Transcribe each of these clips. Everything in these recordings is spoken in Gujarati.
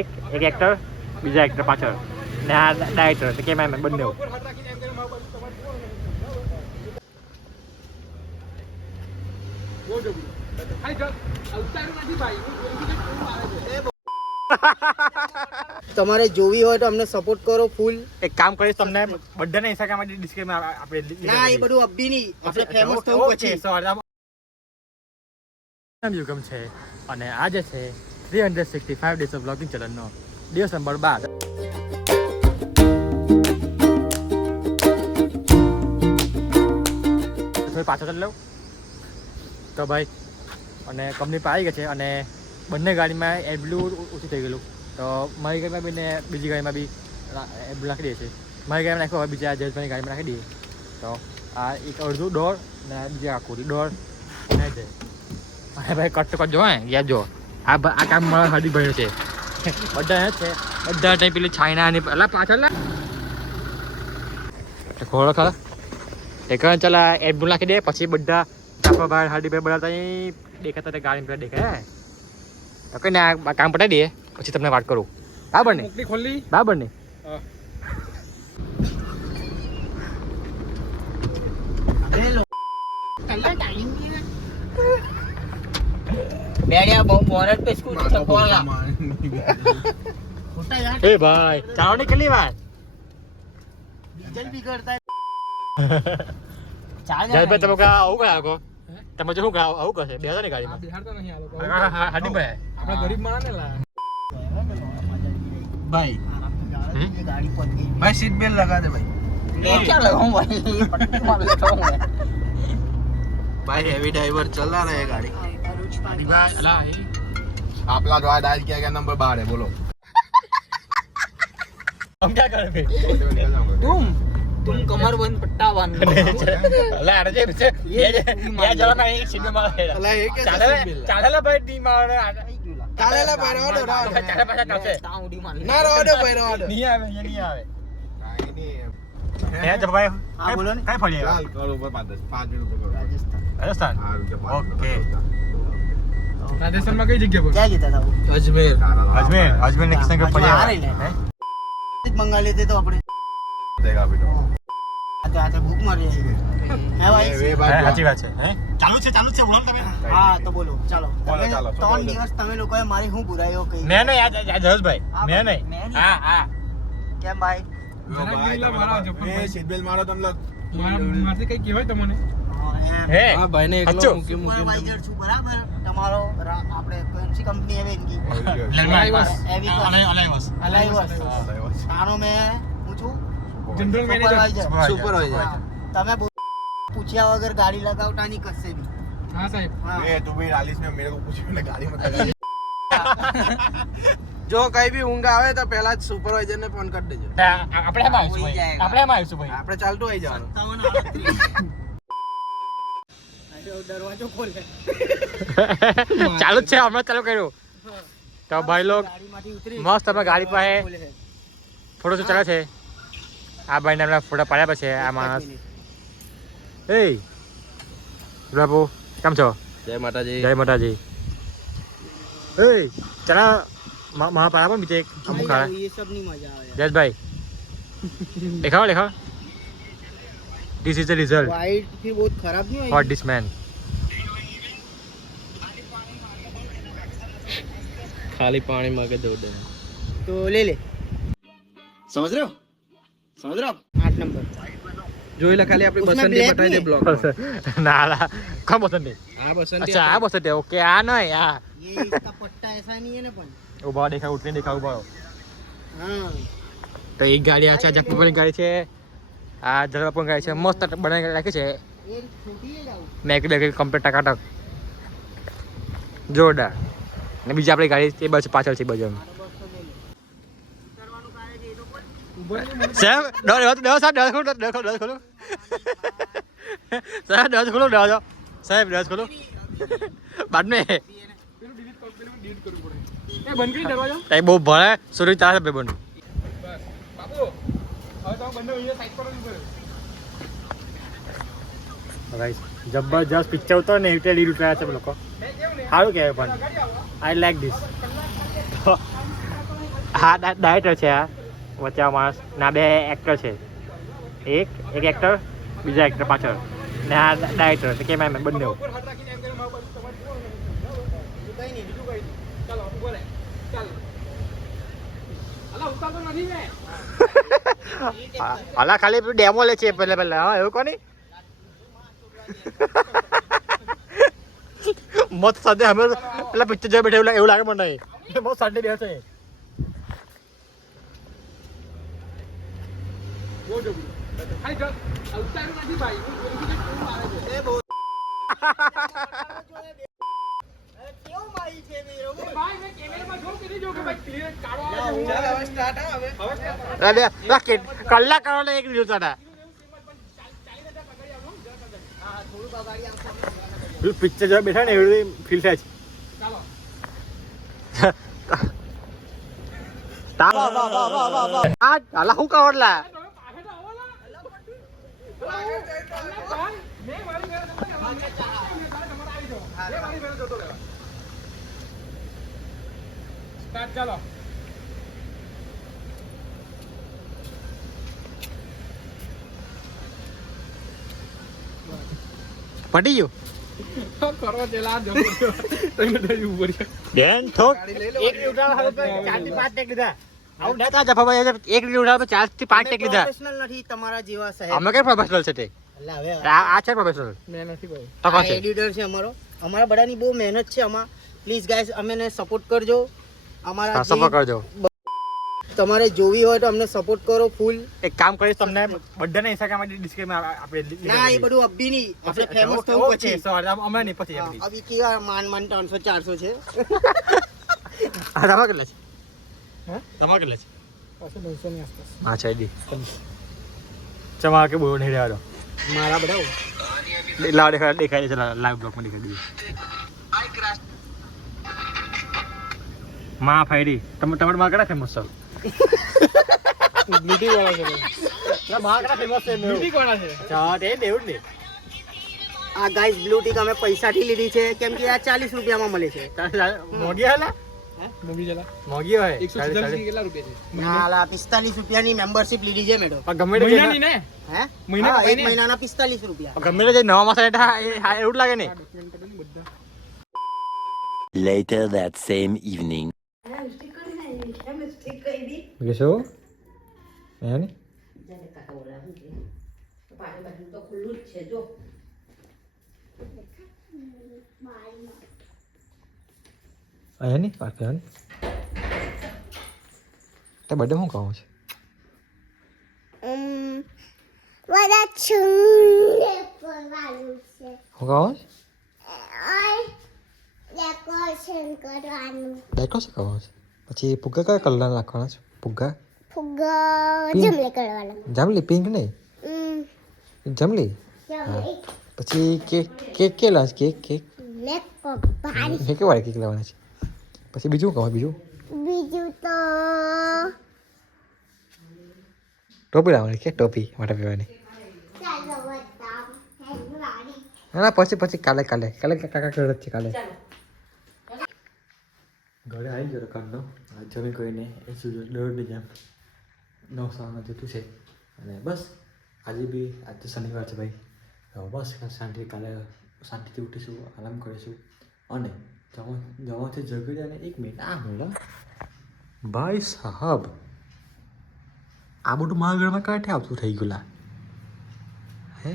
એક એક્ટર બીજા એક્ટર પાછળ ને આ ડાયરેક્ટર તો કેમેરામેન બંને. તમારે જોવી હોય તો અમને સપોર્ટ કરો ફૂલ. એક કામ કરીશ તમને બધાને ઇન્સ્ટાગ્રામ માં ડિસ્ક્રિપ્શન આપણે ના એ બધું અબ્બી નહીં, આપણે ફેમસ થવું પછી. યુગમ છે અને આજે છે 365 ડેઝ ઓફ બ્લોગિંગ ચેલેન્જનો દિવસ નંબર 12. થોડી પાછળ લઉં તો ભાઈ અને કંપની પર આવી ગઈ છે અને બંને ગાડીમાં એડબ્લ્યુ ઓછું થઈ ગયેલું તો મારી ગાડીમાં બી ને બીજી ગાડીમાં બી એડબ્લ્યુ નાખી દઈએ છીએ. મારી ગાડીમાં નાખ્યો હવે બીજા જજભાઈની ગાડીમાં નાખી દઈએ તો આ એક અડધું દોડ ને બીજા આખું દોડ નાખી જાય. અરે ભાઈ કટ કટ જો યાદ જો આ કામ મારા હાર્દિકભાઈનું છે. બધા છે બધા ટાઈમ પેલી ચાઇનાની પેલા પાછળ ખોળો ખરા એક ચાલ એડબ્લ્યુ નાખી દે પછી બધા ભાઈ હાર્દિકભાઈ બધા ત્યાં દેખાતા ગાડી પેલા દેખાય તો કઈ ને આ કામ પટાઈ દઈએ પછી તમને વાત કરું. બરાબર ને બરાબર ને એ ભાઈ ચાલો ને કેટલી વાર તમે આવું કયા આગો તમે શું આવું કરશે બેસો ને ગાડીમાં હાર્દિકભાઈ આપણે ગરીબ માણસ ને ભાઈ भाई सीट बेल्ट लगा दे भाई. क्या लगाऊं भाई, पट्टी मार लेता हूं मैं. भाई हेवी ड्राइवर चल रहा है गाड़ी. आपला जो है डायल किया गया नंबर 12 है, बोलो. हम क्या करें फिर? तुम कमर बंद पट्टा बांध अल्लाह अरे ये जरा मैं एक सीट में मार रहा अल्लाह ये क्या चालेला भाई डी मार चालेला भाई रोड चाले पाछा कासे ताउडी मार ना रोड भाई रोड नहीं आवे ये नहीं आवे नहीं नहीं है जब भाई हां बोलो ने काय फळी चाल करो ऊपर 5 मिनट ऊपर राजस्थान हाँ रुक ओके राजस्थान में कई जगह पर क्या जीता था वो अजमेर अजमेर ने किसने के फळी आ रही है मंगा लेते तो अपने देगा अभी तो अच्छा अच्छा भूख मार रही है भाई वे भाई સાચી વાત છે હે ચાલુ છે ઉડામ તમે હા તો બોલો ચાલો બોલો, ચાલો, 3 દિવસ તમે લોકોએ મારી હું બુરાઈઓ કહી મેં નહીં આ જયેશભાઈ મેં નહીં હા હા કેમ ભાઈ ए सीट बेल्ट मारो तुम लोग. मारते कई केवाय તમને હે हां भाई ने अच्छो. સુપરવાઇઝર છું બરાબર તમારો આપણે કौन-सी कंपनी है इनकी અલાઈવસ અલાઈવસ આનો મેં પૂછું जनरल मैनेजर સુપરવાઇઝર તમે પૂછ્યા વગર ગાડી લગાવતા નહીં કશે બી. हां साहब હા ए तू भी 40 ने मेरे को पूछी मैंने गाड़ी मत लगा. જો કઈ બી ઊંઘ આવે તો પહેલા જ સુપરવાઇઝર ને ફોન કરી દેજો. આપણે એમાં આવીશું ભાઈ આપણે એમાં આવીશું ભાઈ આપણે ચાલતું આવી જવાનું. 57 દરવાજો ખોલે ચાલુ જ છે હમણાં ચાલુ કર્યું તો ભાઈ લોગ ગાડીમાંથી ઉતરી મસ્ત અમે ગાડી પાસે ફોટો શું ચાલે છે આ ભાઈને આપણે ફોટા પાડ્યા પછી આ માણસ એ બાપુ કેમ છો જય માતાજી. જય માતાજી એ ચલા મહા પાડા પણ બીજે એક અમુક ખાડા ये सब नहीं मजा आया. જયેશભાઈ દેખાવો this is the result white भी बहुत खराब नहीं ફોર हुई. ધીસ મેન ખાલી પાણી માંગે દો દે. तो ले ले समझ रहे हो 8 नंबर. જોઈ લે ખાલી આપણી उसमें બસંતી black બતાવી દે नहीं બ્લોક. ના કોણ બસંતી આ બસંતી અચ્છા આ બસંતી ઓકે આ નહીં આ ये इसका पट्टा ऐसा नहीं है ना पण. ઉભા દેખાય ઉઠીને દેખાવ ઉભા हाँ તો એક ગાડી આ છે જગપુરની ગાડી છે આ જલવાપુરની ગાડી છે મસ્ત બનાવી રાખી છે ये छोटी है जाऊ. મેક બેક કમ્પ્લીટ ટકાટક જોરદાર ને બીજી આપણી ગાડી એ બસ પાછળ છે બાજુ સાહેબ દસ ખોલો સાહેબ દસ ખોલો સાહેબ દસ ખોલો બાદ મેં એ બંધ કરી દરવાજો. તાઈ બહુ ભણે સુરજ તારા છે ભાઈ બાપુ હવે તમે બંને અહીંયા સાઈડ પર જ બંધ જબરજસ્ત પિક્ચર ઉતર ને એટલે લીડ ઉતર્યા છે લોકો સારું કહેવાય પણ આઈ લાઈક ધીસ હા ડાયરેક્ટર છે આ વચ્ચે આ માણસ ના બે એક્ટર છે એક એક્ટર બીજા એક્ટર પાછળ ને આ ડાયરેક્ટર કે કેમેરામેન બંને અલા ખાલી ડેમો લે છે પહેલા હા એવું કોની મત સાથે અમે પેલા પિક્ચર જોઈ બેઠા એવું લાગે મને બહુ સાંજે બે છે કલાક કરવાનો એક દિવસ હતા પિક્ચર જોવા બેઠા ને એવું ફીલ થાય છે અલા હું કવરલા ચાલો પટી ગયું કરવા ચેલા બેન થોક એક ઉઠાવ હવે 4 થી 5 ટેક લીધા આવું નતા જફાભાઈ એક ઉઠાવ 4 થી 5 ટેક લીધા પ્રોફેશનલ નથી તમારા જેવા સાહેબ અમે કઈ પ્રોફેશનલ છે તે એટલે હવે આ છે પ્રોફેશનલ મેં નથી ભાઈ તો કોણ છે એડિટર છે અમારા બધાની બહુ મહેનત છે આમાં પ્લીઝ ગાઈસ અમને સપોર્ટ કરજો અમારા સપોર્ટ કરજો તમારે જોવી હોય તો અમને સપોર્ટ કરો ફૂલ એક કામ કરીશ તમને બધાને ઇન્સ્ટાગ્રામ આઈડી ડિસ્ક્રિપ્શન આપણે ના એ બધું અબ્બી નહીં આપણે ફેમસ થવું પછી અમે નહીં પછી અભી કેવા માન 300 400 છે તમારા કેટલા છે તમારા કેટલા છે પાછું 900 ની આસપાસ હા છે આઈડી તમારા કે બોલ નહીં રહેવાનો મારા બધા લાવ દેખાય છે લાઈવ બ્લોગમાં દેખાઈ દીધું માં ફાયરી તમારે માં કડા ફેમસ છો બ્યુટી વાળા છે માં કડા ફેમસ છે બ્યુટી વાળા છે ચા તે દેવું ને આ ગાઈસ બ્લુ ટીક અમે પૈસાથી લીધી છે કેમ કે આ 40 રૂપિયામાં મળે છે મોગી હલા મૂવી ચલા મોગી હોય 147 કેટલા રૂપિયા છે ના 45 રૂપિયાની મેમ્બરશિપ લીધી છે મેડમ પણ ગમે તે મહિનાની ને હે મહિના હા, એક કપાઈને? મહિનાના 45 રૂપિયા ગમે તે જે નવા માસ એવું લાગે ને Later that same evening. કે શું હે ને આયા ની વાત કરે તે બર્થડે હું કહું છે બધા ચૂલે કરવાનું છે હું કહું ડેકોરેશન કરવાનું ડેકોરેશન કહું છે પછી ફુગ્ગા કયા કલર નાખવાના છે ફુગ્ગા ફુગ્ગા પિંક. જમલે કરવાના જાંબલી પિંક નહીં જાંબલી જમલે પછી કેક કેક કેલા છે કેક ને ભારી કેક વાળી કેક લાવવાના છે પછી બીજું કહો બીજું બીજું તો ટોપી લાવવાની કે ટોપી માટે પીવાની ચાલો બતાવ હેલવાડી ના પછી કાલે કાકા ઘરે જ છે કાલે ઘરે આવી ગયો કાલનો જમી કરીને એ દોડની જેમ 9 સવારના જતું છે અને બસ આજે બી આજ તો શનિવાર છે ભાઈ તો બસ શાંતિથી ઉઠીશું આરામ કરીશું અને જવાથી જગડી અને 1 મિનિટ આ મેળા ભાઈ સાહબ આ બધું મારા ઘરમાં કાંઠે આવતું થઈ ગયું હે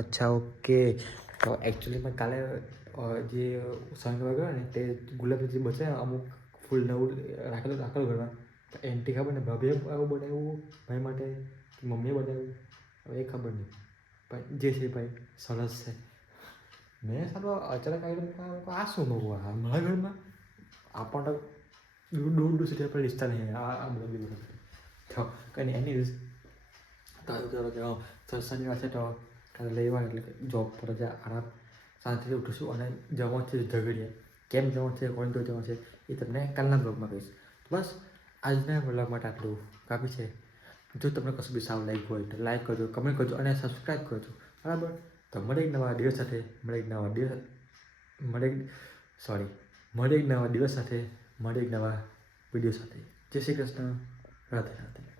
અચ્છા ઓકે તો એકચ્યુઅલીમાં કાલે જે શનિવાર ગયો ને તે ગુલાબ જે બચે અમુક ફૂલ નવું રાખેલું ઘરમાં એન્ટી ખબર ને ભાભીએ આવું બનાવ્યું ભાઈ માટે કે મમ્મીએ બનાવ્યું હવે એ ખબર નહીં પણ જે છે ભાઈ સરસ છે મેં સારું અચાનક આવી આ શું નવું આ મારા ઘરમાં આપણને દૂર સુધી આપણે રિશ્તા નહીં આ બધા દિવસ તો કંઈ નહીં એની તો તો શનિવાર છે તો કાલે લેવા એટલે જોબ પર જ આરામ શાંતિથી ઉઠીશું અને જવાથી ઝઘડીએ કેમ જવાનું છે કોણ તો જવાનું છે એ તમને કાલના બ્લોગમાં કહીશ બસ આજના બ્લોગ માટે આટલું કાફી છે જો તમને કશું બી સારું લાગ્યું હોય તો લાઈક કરજો કમેન્ટ કરજો અને સબસ્ક્રાઈબ કરજો બરાબર તો મળે એક નવા દિવસ સાથે મળે એક નવા દિવસ સાથે મળે એક નવા વિડીયો સાથે. જય શ્રી કૃષ્ણ. રાધે રાધે.